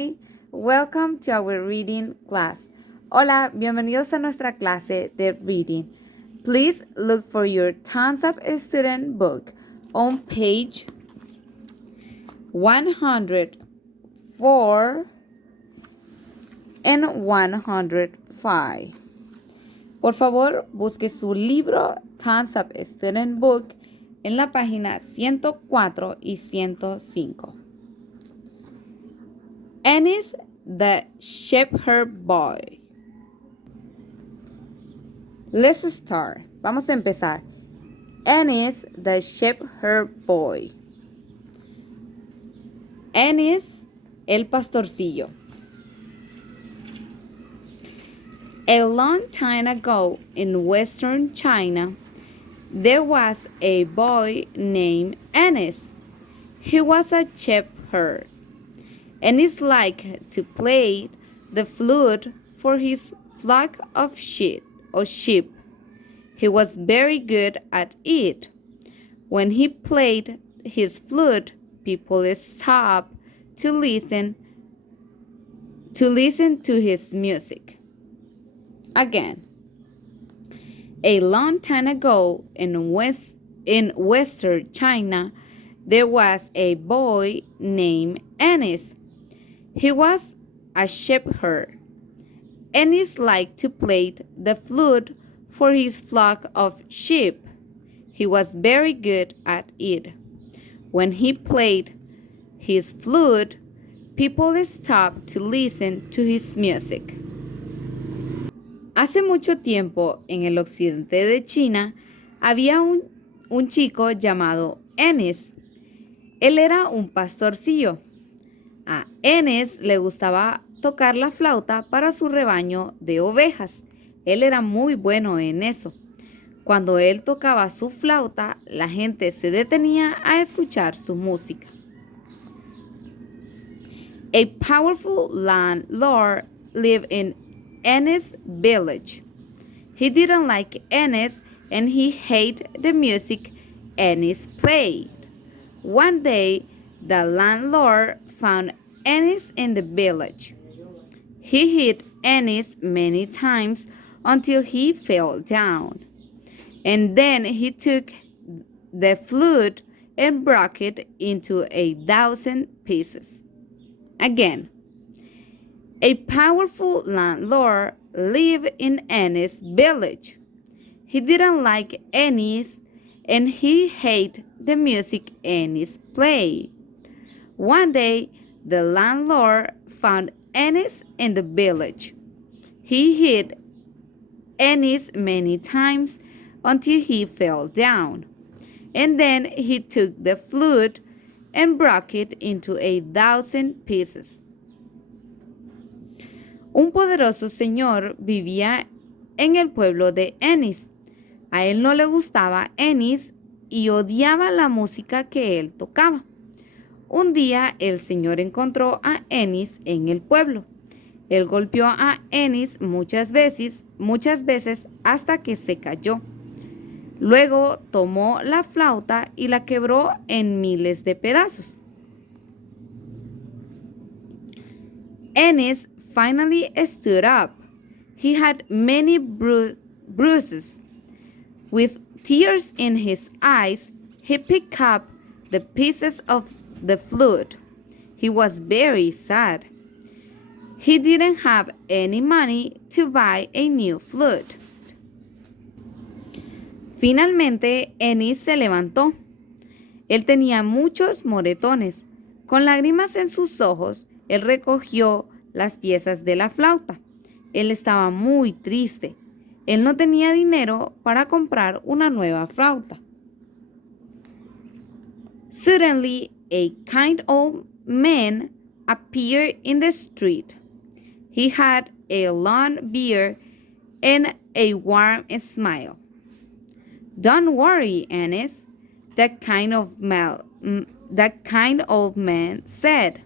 Hi, welcome to our reading class. Hola, bienvenidos a nuestra clase de reading. Please look for your Tons Up Student book on page 104 and 105. Por favor, busque su libro Tons Up Student book en la página 104 y 105. Ennis the Shepherd Boy. Let's start. Vamos a empezar. Ennis the Shepherd Boy. Ennis el pastorcillo. A long time ago in western China, there was a boy named Ennis. He was a shepherd. Ennis liked to play the flute for his flock of sheep. He was very good at it. When he played his flute, people stopped to listen to his music. Again, a long time ago in western China, there was a boy named Ennis. He was a shepherd. Ennis liked to play the flute for his flock of sheep. He was very good at it. When he played his flute, people stopped to listen to his music. Hace mucho tiempo, en el occidente de China, había un chico llamado Ennis. Él era un pastorcillo. A Ennis le gustaba tocar la flauta para su rebaño de ovejas. Él era muy bueno en eso. Cuando él tocaba su flauta, la gente se detenía a escuchar su música. A powerful landlord lived in Ennis' village. He didn't like Ennis and he hated the music Ennis played. One day, the landlord found Ennis in the village. He hit Ennis many times until he fell down. And then he took the flute and broke it into 1,000 pieces. Again, a powerful landlord lived in Ennis' village. He didn't like Ennis and he hated the music Ennis played. One day, the landlord found Ennis in the village. He hit Ennis many times until he fell down. And then he took the flute and broke it into 1,000 pieces. Un poderoso señor vivía en el pueblo de Ennis. A él no le gustaba Ennis y odiaba la música que él tocaba. Un día el señor encontró a Ennis en el pueblo. Él golpeó a Ennis muchas veces hasta que se cayó. Luego tomó la flauta y la quebró en miles de pedazos. Ennis finally stood up. He had many bruises. With tears in his eyes, he picked up the pieces of the flute. He was very sad. He didn't have any money to buy a new flute. Finalmente, Ennis se levantó. Él tenía muchos moretones. Con lágrimas en sus ojos, él recogió las piezas de la flauta. Él estaba muy triste. Él no tenía dinero para comprar una nueva flauta. Suddenly, a kind old man appeared in the street. He had a long beard and a warm smile. Don't worry, Ennis, that kind old man said.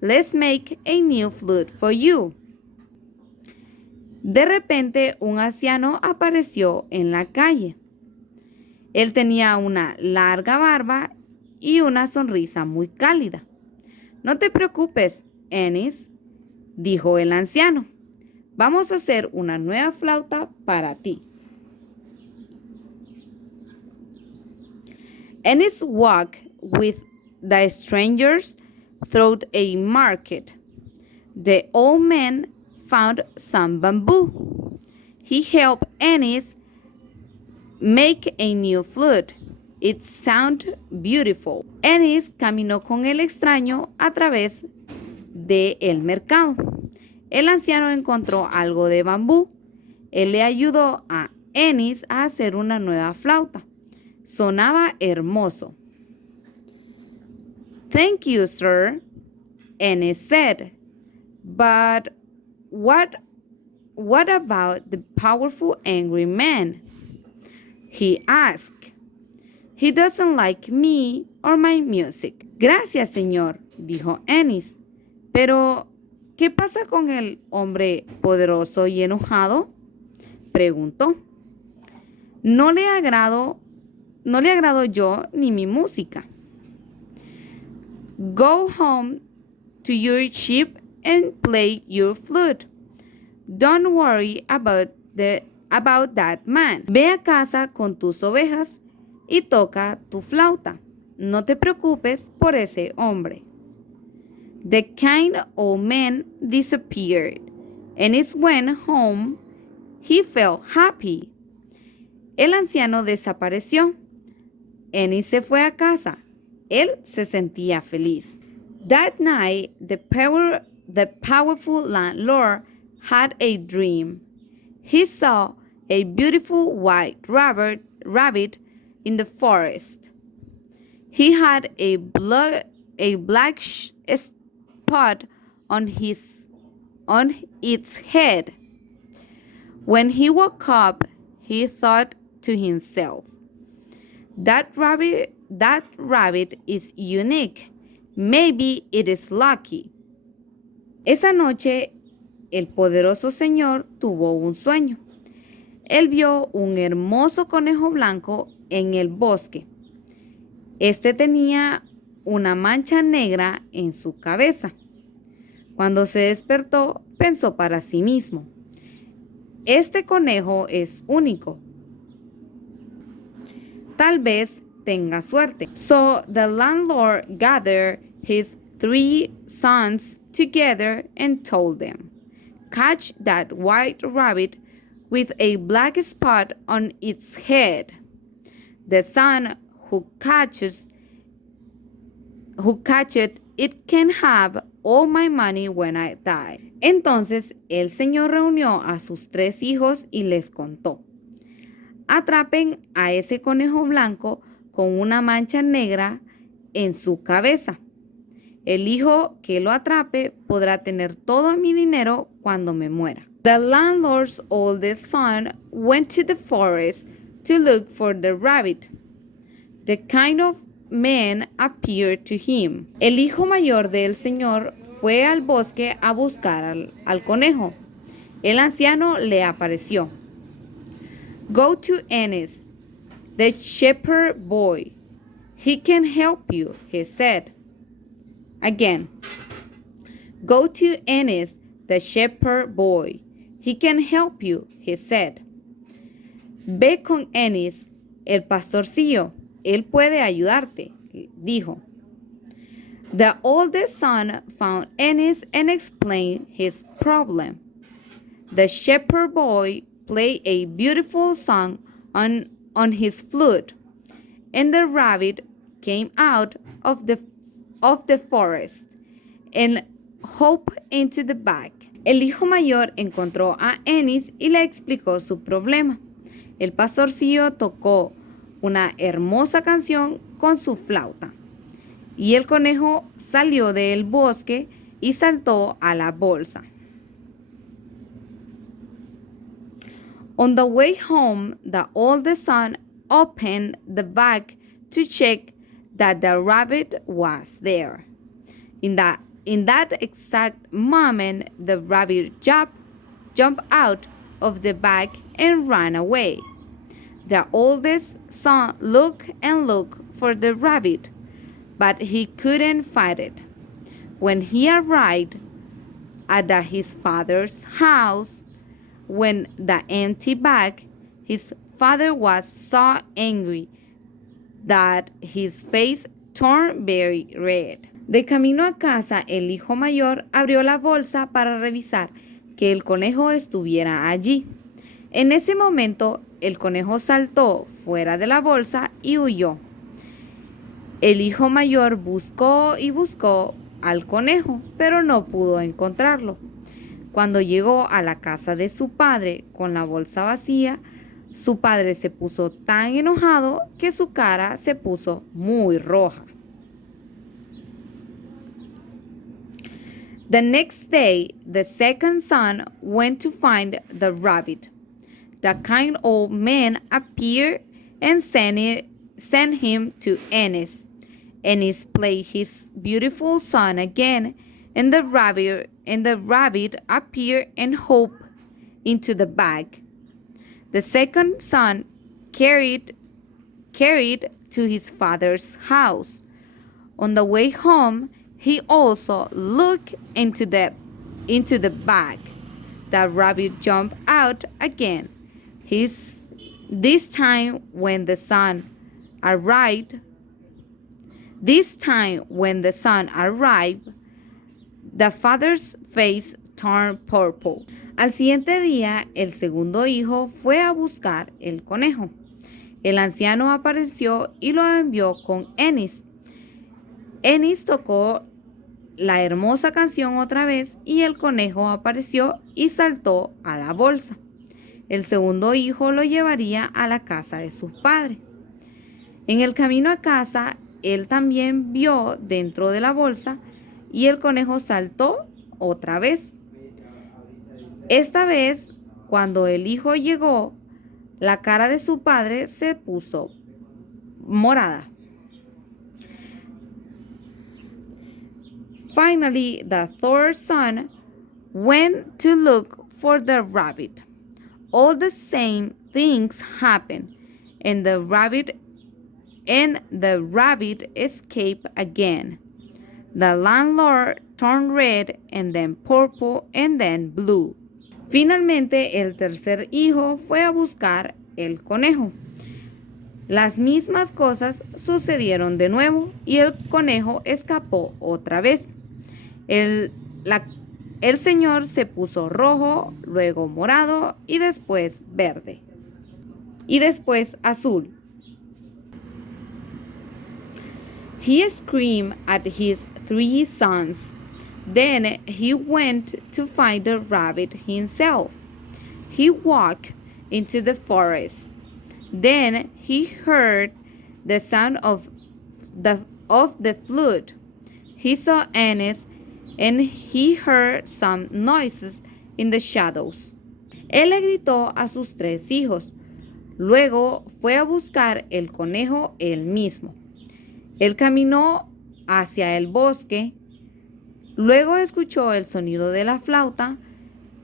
Let's make a new flute for you. De repente, un anciano apareció en la calle. Él tenía una larga barba y una sonrisa muy cálida. No te preocupes, Ennis, dijo el anciano. Vamos a hacer una nueva flauta para ti. Ennis walked with the strangers through a market. The old man found some bamboo. He helped Ennis make a new flute. It sounded beautiful. Ennis caminó con el extraño a través del mercado. El anciano encontró algo de bambú. Él le ayudó a Ennis a hacer una nueva flauta. Sonaba hermoso. Thank you, sir, Ennis said. But what about the powerful angry man? He asked. He doesn't like me or my music. Gracias, señor, dijo Ennis. Pero, ¿qué pasa con el hombre poderoso y enojado? Preguntó. No le agrado yo ni mi música. Go home to your sheep and play your flute. Don't worry about that man. Ve a casa con tus ovejas y toca tu flauta. No te preocupes por ese hombre. The kind old man disappeared, and it went home. He felt happy. El anciano desapareció. Ennis se fue a casa. Él se sentía feliz. That night, the powerful landlord had a dream. He saw a beautiful white rabbit in the forest. He had a black spot on its head. When he woke up, he thought to himself, that rabbit is unique. Maybe it is lucky. Esa noche, el poderoso señor tuvo un sueño. Él vio un hermoso conejo blanco en el bosque. Este tenía una mancha negra en su cabeza. Cuando se despertó, pensó para sí mismo, este conejo es único. Tal vez tenga suerte. So the landlord gathered his 3 sons together and told them, catch that white rabbit with a black spot on its head. The son who catches it can have all my money when I die. Entonces el Señor reunió a sus 3 hijos y les contó, atrapen a ese conejo blanco con una mancha negra en su cabeza. El hijo que lo atrape podrá tener todo mi dinero cuando me muera. The landlord's oldest son went to the forest to look for the rabbit. The kind of man appeared to him. El hijo mayor del señor fue al bosque a buscar al conejo. El anciano le apareció. Go to Ennis, the shepherd boy. He can help you, he said. Again, go to Ennis, the shepherd boy. He can help you, he said. Ve con Ennis, el pastorcillo. Él puede ayudarte, dijo. The oldest son found Ennis and explained his problem. The shepherd boy played a beautiful song on his flute, and the rabbit came out of the forest and hopped into the bag. El hijo mayor encontró a Ennis y le explicó su problema. El pastorcillo tocó una hermosa canción con su flauta, y el conejo salió del bosque y saltó a la bolsa. On the way home, the oldest son opened the bag to check that the rabbit was there. In that exact moment, the rabbit jumped out of the bag and ran away. The oldest son looked and looked for the rabbit, but he couldn't find it. When he arrived at his father's house, when the empty bag, his father was so angry that his face turned very red. De camino a casa, el hijo mayor abrió la bolsa para revisar que el conejo estuviera allí. En ese momento, el conejo saltó fuera de la bolsa y huyó. El hijo mayor buscó y buscó al conejo, pero no pudo encontrarlo. Cuando llegó a la casa de su padre con la bolsa vacía, su padre se puso tan enojado que su cara se puso muy roja. The next day, the second son went to find the rabbit. The kind old man appeared and sent him to Ennis. Ennis played his beautiful song again, and the rabbit appeared and hopped into the bag. The second son carried to his father's house. On the way home, he also looked into the bag. The rabbit jumped out again. This time when the sun arrived, the father's face turned purple. Al siguiente día, el segundo hijo fue a buscar el conejo. El anciano apareció y lo envió con Ennis. Ennis tocó la hermosa canción otra vez y el conejo apareció y saltó a la bolsa. El segundo hijo lo llevaría a la casa de su padre. En el camino a casa, él también vio dentro de la bolsa y el conejo saltó otra vez. Esta vez, cuando el hijo llegó, la cara de su padre se puso morada. Finally, the third son went to look for the rabbit. All the same things happened, and the rabbit escaped again. The landlord turned red and then purple and then blue. Finalmente, el tercer hijo fue a buscar el conejo. Las mismas cosas sucedieron de nuevo y el conejo escapó otra vez. El señor se puso rojo, luego morado y después verde. Y después azul. He screamed at his 3 sons. Then he went to find the rabbit himself. He walked into the forest. Then he heard the sound of the flute. He saw Ennis and he heard some noises in the shadows. Él le gritó a sus 3 hijos. Luego fue a buscar el conejo él mismo. Él caminó hacia el bosque. Luego escuchó el sonido de la flauta,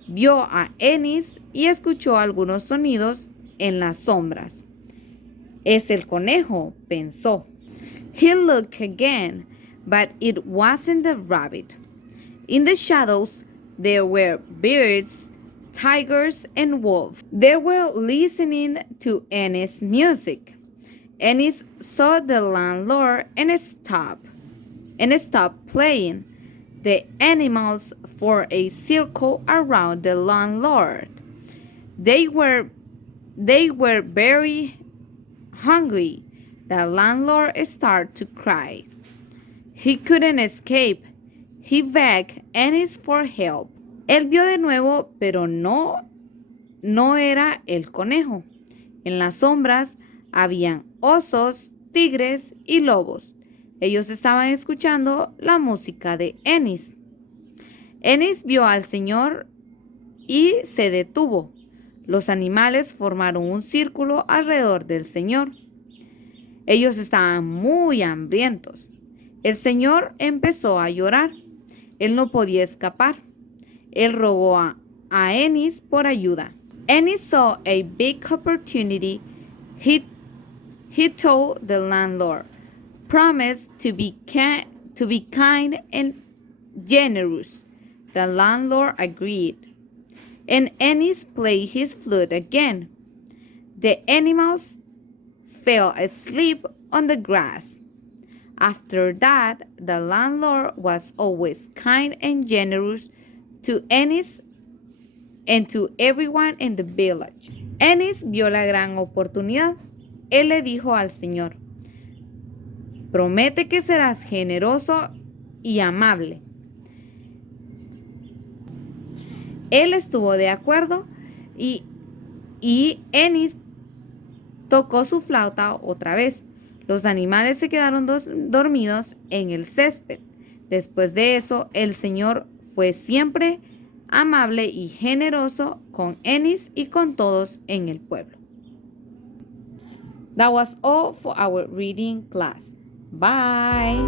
vio a Ennis y escuchó algunos sonidos en las sombras. Es el conejo, pensó. He looked again, but it wasn't the rabbit. In the shadows, there were birds, tigers, and wolves. They were listening to Ennis' music. Ennis saw the landlord and stopped playing. The animals formed a circle around the landlord. They were very hungry. The landlord started to cry. He couldn't escape. He begged Ennis for help. Él vio de nuevo, pero no era el conejo. En las sombras habían osos, tigres y lobos. Ellos estaban escuchando la música de Ennis. Ennis vio al Señor y se detuvo. Los animales formaron un círculo alrededor del Señor. Ellos estaban muy hambrientos. El Señor empezó a llorar. Él no podía escapar. Él rogó a Ennis por ayuda. Ennis saw a big opportunity. He told the landlord, "Promise to be kind generous. The landlord agreed, and Ennis played his flute again. The animals fell asleep on the grass. After that, the landlord was always kind and generous to Ennis and to everyone in the village. Ennis vio la gran oportunidad. Él le dijo al Señor, promete que serás generoso y amable. Él estuvo de acuerdo y Ennis tocó su flauta otra vez. Los animales se quedaron dormidos en el césped. Después de eso, el Señor fue siempre amable y generoso con Ennis y con todos en el pueblo. That was all for our reading class. Bye.